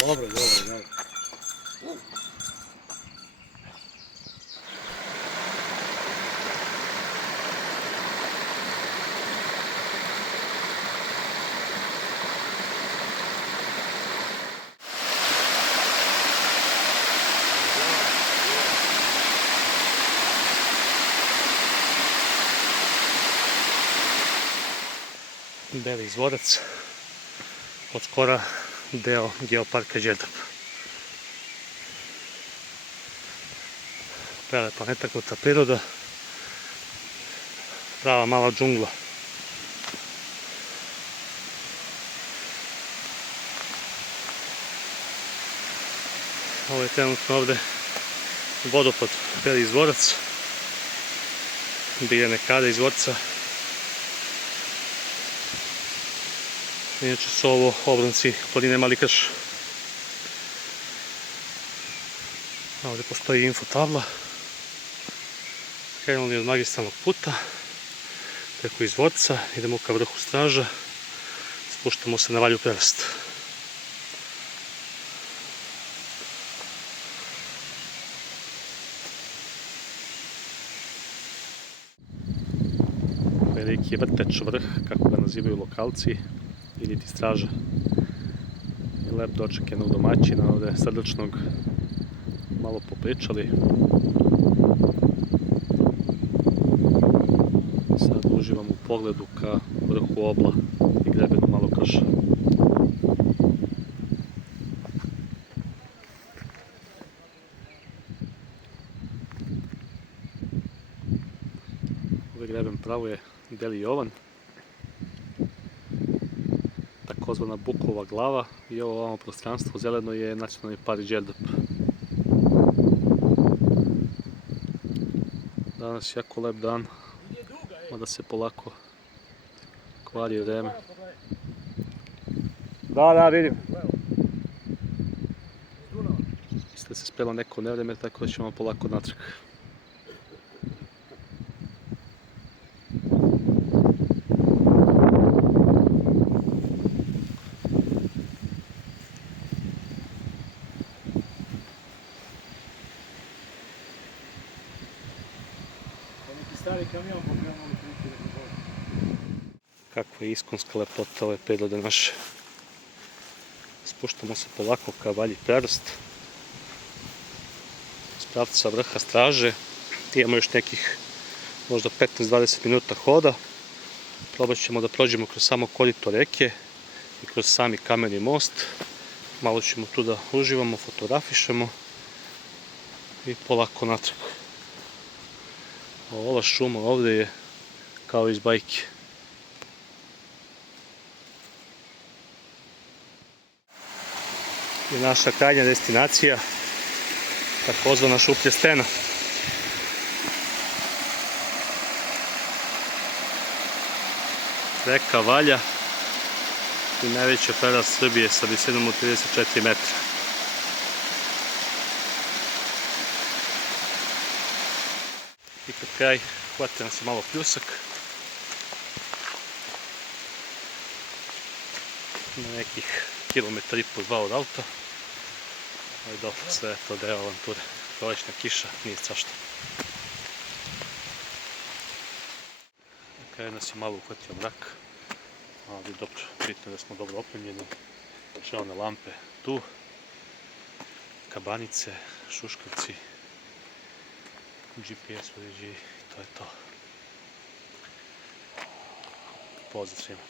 Dobro, dobro. Beli izvorac, od skora deo geoparka Đerdap. Prelepa netaknuta priroda, prava mala džungla. Ovo je trenutno ovde vodopad Beli izvorac, biljene kade izvorca. Inače su ovo obronci planine Mali Krš. Ovdje postoji info tabla. Krenuli od magistralnog puta, preko izvorca, idemo ka vrhu Straža, spuštamo se na Valju Prerast. Veliki vrteč vrh, kako ga nazivaju lokalci, ili ti Straža. I lep doček jednog domaćina, ovde srdačnog, malo popričali. Sad uživam u pogledu ka vrhu obla i grebenu Malog Krša. Ovaj greben pravo je Beli Jovan, takozvana Bukova glava, i ovo ovamo prostranstvo zeleno je nacionalni park Đerdap. Danas je jako lep dan, mada se polako kvari vreme. Da, vidim. Mislim da se sprema neko nevreme, tako da ćemo polako natrag. Stari kamion pokrenuli priti. Kakva je iskonska lepota ove prirode naše. Spuštamo se polako ka Valji Prerast, s pravca vrha Straže. Imamo još nekih možda 15-20 minuta hoda. Probat ćemo da prođemo kroz samo korito reke i kroz sami kameni most. Malo ćemo tu da uživamo, fotografišemo i polako natrag. Ova šuma ovde je kao iz bajke. I naša krajnja destinacija, takozvana Šuplja stena. Reka Valja i najveća prerast Srbije sa visinom od 34 metra. I pred kraj hvata nas je malo pljusak. Na nekih kilometar i po, dva od auta. Ali dobro, sve je to deo avanture. Prolećna kiša, nije strašno. Na kraju nas je malo uhvatio mrak. Ali dobro, bitno je da smo dobro opremljeni. Želene lampe tu. Kabanice, šuškavci, GPS uređaji, to je to. Pozdrav svima.